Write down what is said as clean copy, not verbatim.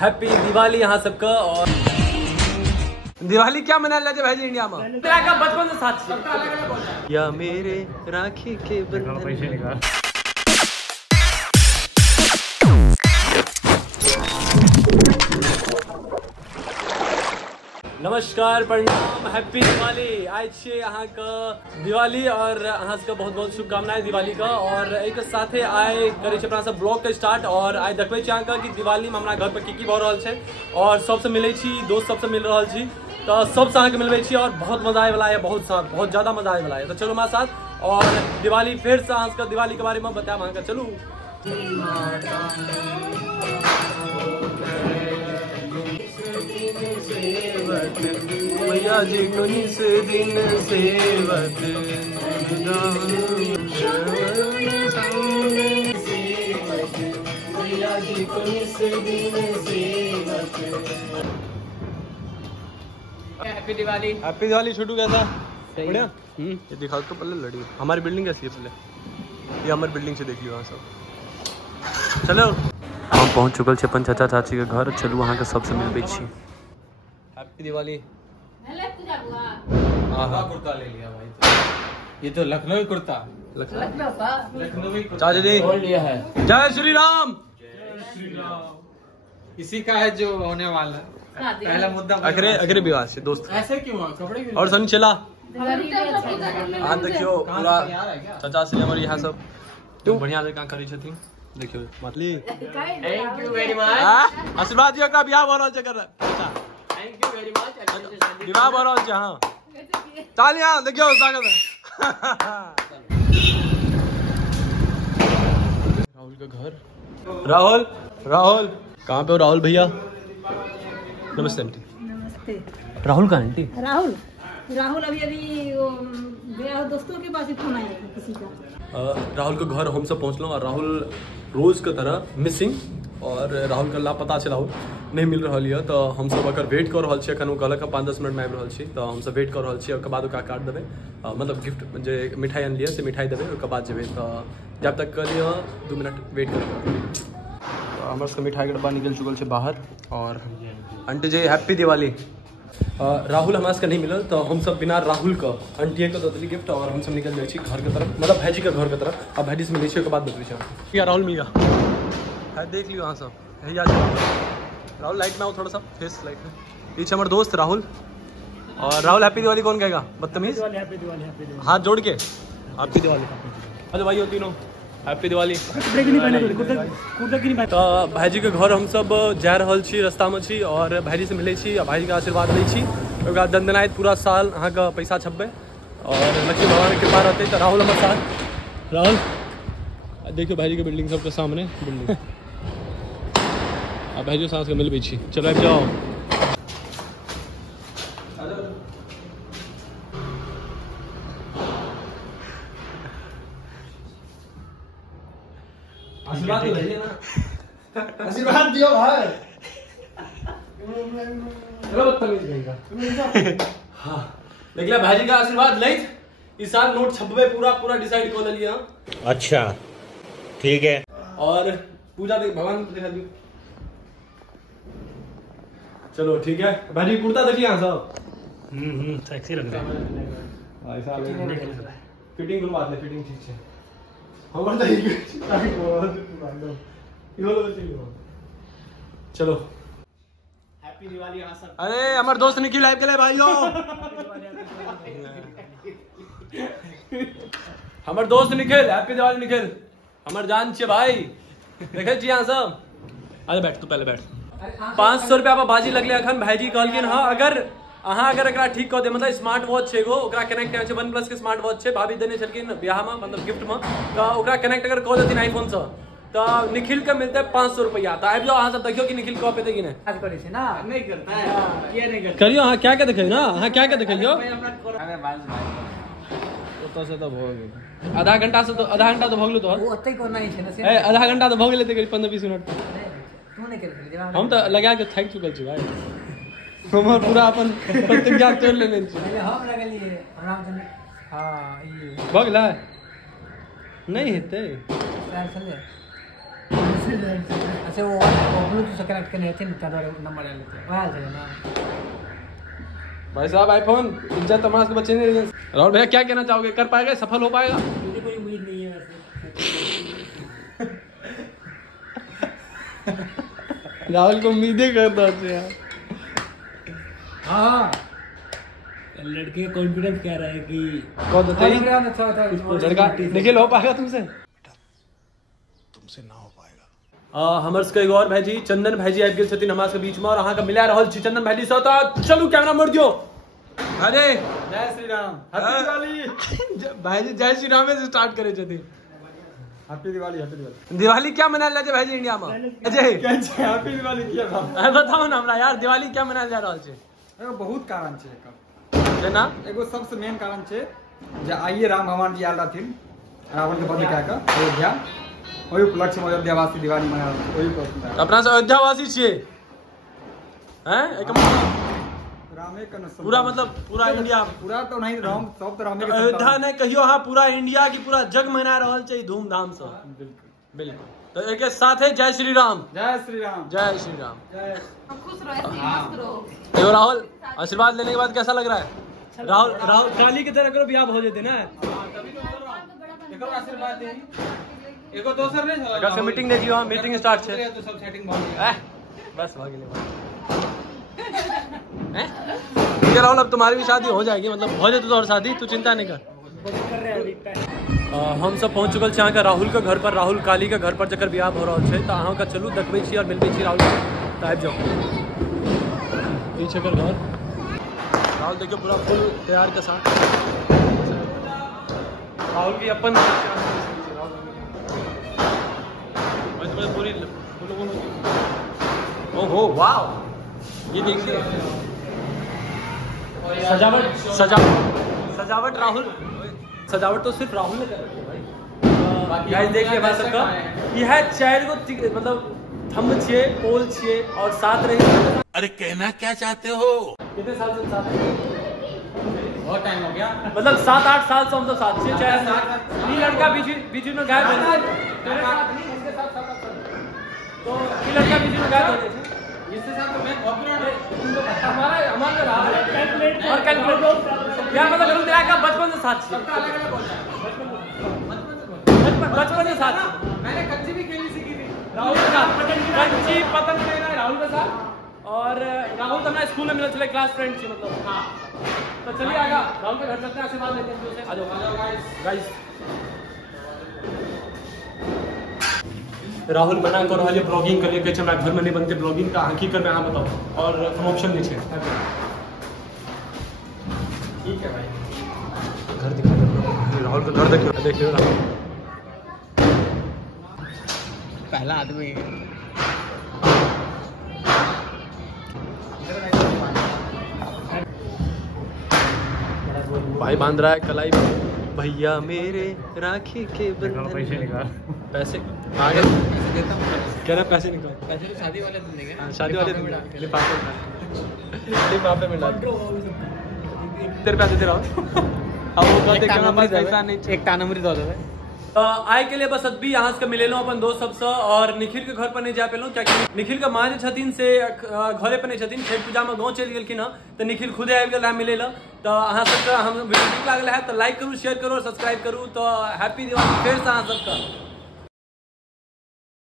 Happy Diwali यहाँ सबका। और दिवाली क्या मनाया जाए भाई इंडिया में बचपन से साथ या मेरे राखी के बंधन। नमस्कार, प्रणाम, हैप्पी दिवाली। आज से यहाँ का दिवाली और अहाँ सबका बहुत बहुत शुभकामनाएं दिवाली का। और एक साथे आए करे अपना सब ब्लॉग के स्टार्ट। और आज देखबे छी अहाँ कि दिवाली में हमारा घर पर की भऽ रहल छै और सबसे मिले छी, दोस्त सबसे मिल रहल छी, तो सबसे अहाँ के मिलबे छी और बहुत मजा आए वाला है, बहुत ज्यादा मजा आए वाला है। तो चलो हमारे साथ और दिवाली फिर से अहाँ सबका दिवाली के बारे में बताया अहाँ का। चलू भैया जी को इस दिन सेवक भैया जी को इस दिन सेवक। हैप्पी दिवाली। हैप्पी दिवाली। छोटू कैसा बढ़िया? ये दिखाओ तो पहले लड़ी हमारी बिल्डिंग कैसी है पहले, ये हमारी बिल्डिंग से देख लियो वहाँ सब। चलो हम पहुँच चुकल छे अपन चाचा चाची के घर। चलू वहाँ के सबसे मिलबे छी। हैप्पी दिवाली। कुर्ता ले लिया भाई, ये तो लखनऊ कुर्ता, लखनऊ चाचा जी लिया है। जय श्री राम। इसी का है जो होने वाला है पहला मुद्दा। अगरे विवाह से दोस्त ऐसे क्यों कपड़े क्यों? और सन चला आज देखियो पूरा चाचा से हमारे यहाँ सब तो बढ़िया से कहाँ करी छथिन। देखियो मतली थैंक यू वेरी मच। आशीर्वाद दियो का बियाह भऽ रहल छै कर। Thank you very much. विवाह भऽ रहल छै। हां तालियां देखियो स्वागत है। राहुल का घर। राहुल कहाँ पे हो राहुल भैया? नमस्ते आंटी। नमस्ते। राहुल का आंटी? राहुल अभी गया दोस्तों के पास ही फोन आया था किसी का। राहुल के घर हम सब पहुँचल और राहुल रोज के तरह मिसिंग और राहुल का लापता है। राहुल नहीं मिल रहा है तो हम सब अगर वेट कर रहा है। कहलक 5-10 मिनट में आबि रहल छी तो हम सब वेट कर रहा छी। बाद ओकरा कार्ड देवे मतलब गिफ्ट जे मिठाई आनलिए से मिठाई देवे उसके बाद जेबे। तो जब तक कहलिए 2 मिनट वेट कर। हमारे सबके मिठाई के डब्बा निकल चुकल है बाहर। और आंटी जी हैप्पी दिवाली। राहुल हमारे से नहीं मिलल तो हम सब बिना राहुल का आंटी को दे गिफ्ट और हम सब निकल जाए घर के तरफ, मतलब भाजी के घर के तरफ। अब भाजी से मिले के बाद बतबे राहुल मिल गया। देख लियो वहाँ सब यही आज राहुल लाइट में आओ थोड़ा सा, फेस लाइट में। पीछे हमारे दोस्त राहुल। और राहुल हैप्पी दिवाली कौन कहेगा? बदतमीज हाथ जोड़ के हैप्पी दिवाली। अरे भाई हो तीनों हैप्पी दिवाली। तो भाईजी के घर हम सब जा रहल छी, रास्ता में छी और भाईजी से मिले छी, भाईजी के आशीर्वाद लै छी। दंदनाइत पूरा साल अहाँ का पैसा छपे और लक्ष्मी भगवान की कृपा रहते। तो राहुल हमारे साथ। राहुल देखियो भाईजी के बिल्डिंग सबके सामने बिल्डिंग। अब भाईजी साथ के मिलबे छी। चलो आबि जाओ। आशीर्वाद ना, आशीर्वाद दियो भाई। चलो बदतमीज कहेगा। हाँ देख लिया भाईजी का आशीर्वाद ले। इस साल नोट छपवे पूरा डिसाइड कर लिया। अच्छा ठीक है। और पूजा देख भगवान को दिखा दी। चलो ठीक है भाईजी कुर्ता देखिए यहाँ सब। सेक्सी लग रहा है। ऐसा फिटिंग करवा दे, फिटिंग ठीक है। हमारा चलो हैप्पी दिवाली। अरे हमारे दोस्त निखिल आए के भाइयों। हमारे दोस्त निखिल हैप्पी दिवाली। निखिल हमारे जान छे भाई, देखे छी यहाँ सब। अरे बैठ तू पहले बैठ। 500 रुपया पर बाजी लगले अखन। भाईजी कहलकिन हाँ अगर अहाँ अगर एकरा ठीक कह दे, मतलब स्मार्ट वॉच छै एगो ओकरा कनेक्ट करे छै। OnePlus के स्मार्ट वॉच छै, भाभी देने छलकिन बियाह में, मतलब गिफ्ट में। तो ओकरा कनेक्ट अगर कह देथिन आईफोन से तो निखिल के मिलते 500 रुपया। तो आबि जाओ अहाँ सब देखियो कि निखिल कह पेते कि नहीं करता है, ये नहीं करता। करियो। अहाँ क्या क्या देखियो ना, अहाँ क्या क्या देखियो। तो से तो भऽ गेल आधा घंटा तो भगलू तो ओतै को नहीं छै ने। आधा घंटा तो भऽ गेलै तऽ 15-20 मिनट तू नहीं कर। हम तो लगा के थाकि चुकल छी भाई। हमर पूरा अपन प्रतिज्ञा तोड़ लेने छी। हम लगलिए रामचंद्र। हां ये भऽ गेलै नहीं हेतै। अच्छा वो ब्लूटूथ से कनेक्ट करने थे ना नंबर ले लेते वहां से ना भाई साहब आईफोन इज्जत तमाश के बच्चे नहीं। राहुल भैया क्या कहना चाहोगे, कर पाएगा, सफल हो पाएगा? मुझे कोई उम्मीद नहीं है वैसे। राहुल को उम्मीदें करता है यार। हाँ लड़के कॉन्फिडेंस कह रहा है कि कौन तो तेरी अच्छा था लड़का निखिल हो पाएगा तुमसे? तुमसे ना हो पाएगा। हमर सबके एगो और भाईजी चंदन भाईजी आबि गेल छथिन हमरा सबके बीच में और अहाँ के मिला रहल छी चंदन भाईजी से। तो चलू कैमरा मोड़ दियो। अरे जय श्री राम हैप्पी दिवाली। भाईजी जय श्री राम से स्टार्ट करे छथिन। Happy Diwali happy Diwali. दिवाली क्या मनायल जाय छै भाईजी इंडिया में? अजय हैप्पी दिवाली किया था बताओ ना हमरा यार, दिवाली क्या मनायल जा रहल छै? एगो बहुत कारण छै एकर जेना एगो सबसे मेन कारण छै जे आइए राम भगवान जी आयल रहथिन रावण के वध कए कऽ अयोध्या, ओहि उपलक्ष्य में अयोध्यावासी दिवाली मना रहल छै। ओहि पर अपना सब अयोध्यावासी छियै हैं? एक रामे के न पूरा मतलब पूरा इंडिया पूरा तो नहीं राम सब तो रामे के अयोध्या नहीं कहियो हाँ पूरा इंडिया की पूरा जग मना रहल छै धूमधाम से। बिल्कुल। तो एक साथ है जय श्री राम। जय श्री राम जय श्री राम। जय खुश रहो, ऐसे ही मस्त रहो। देखो राहुल आशीर्वाद लेने के बाद कैसा लग रहा है? राहुल राहुल काली की तरह करो बियाह हो जाते ना। एकर आशीर्वाद देही एगो दोसर नहीं छला अगर से मीटिंग देखियो हां मीटिंग स्टार्ट छै तो सब सेटिंग भ गेल बस हो गेलै हैं। ठीक है राहुल अब तुम्हारी भी शादी हो जाएगी, मतलब हो जाए तो और शादी तू चिंता नहीं कर। हम सब पहुंच चुकल छी अहाँ के राहुल के घर पर, राहुल काली के घर पर जकर बियाह हो रहल छै। तो अहाँ के चलू देखबै छी और मिलबै छी राहुल के। आबि जाओ ई छै घर। राहुल देखियो पूरा फुल तैयार के साथ। राहुल की अपन पूरी ओहो वाह ये देखिए सजावट राहुल सजावट तो सिर्फ राहुल ने कर रखी है भाई। गाइस देखिए भाई सबका यह 4 गो मतलब थंब छिए पोल छिए और साथ रही। अरे कहना क्या चाहते हो? कितने साल से साथ हैं? बहुत टाइम हो गया मतलब 7-8 साल से हम तो साथ छिए। चाहे ये लड़का बीच में गायब हो जाए तो ये लड़का बीच में गायब हो जाए इसके साथ तो मैं बहुत हमारा और कैलकुलेट यार मतलब हम तेरा का बचपन से साथ छिए। बचपन से साथ मैंने कच्ची भी खेली सीखी थी राहुल के साथ कच्ची पतंग खेला राहुल के साथ। और राहुल तो हमारे स्कूल में मिला चले क्लास फ्रेंड थी मतलब। हाँ तो चलिए आगा राहुल के घर चलते हैं, आशीर्वाद लेते हैं। आ जाओ गाइस। राहुल मना कर रहा है ब्लॉगिंग करने के, हमरा घर में नहीं बनते ब्लॉगिंग का हकीकत में यहाँ बताओ और प्रमोशन नहीं है। ठीक है भाई घर दिखा दो राहुल का घर देखियो देखियो राहुल पहला आदमी भाई बांध रहा है कलाई भैया मेरे राखी के बंधन। पैसे निकाल पैसे आगे कह रहा पैसे निकाल। पैसे तो शादी वाले दिन देंगे। हाँ, शादी वाले लिफाफे में डाल तेरे पैसे दे रहा हूँ। अब वो कहते कि हमारे पास पैसा नहीं एक टानमरी दो दे आय के लिए बस अभी यहाँ से मिले अपन दोस्त सबसे। और निखिल के घर पर नहीं जा पेलूँ क्या निखिल के माँ छथिन से घरे पर नहीं छथिन, छठ पूजा में गाँव चलि गेलखिन हँ तो निखिल खुदे आबि गेल मिले ला। तो अहाँ सबके हम वीडियो नीक लागल है तो लाइक करू शेयर करू और सब्सक्राइब करू। तो हैप्पी दिवाली फिर से अहाँ सबका।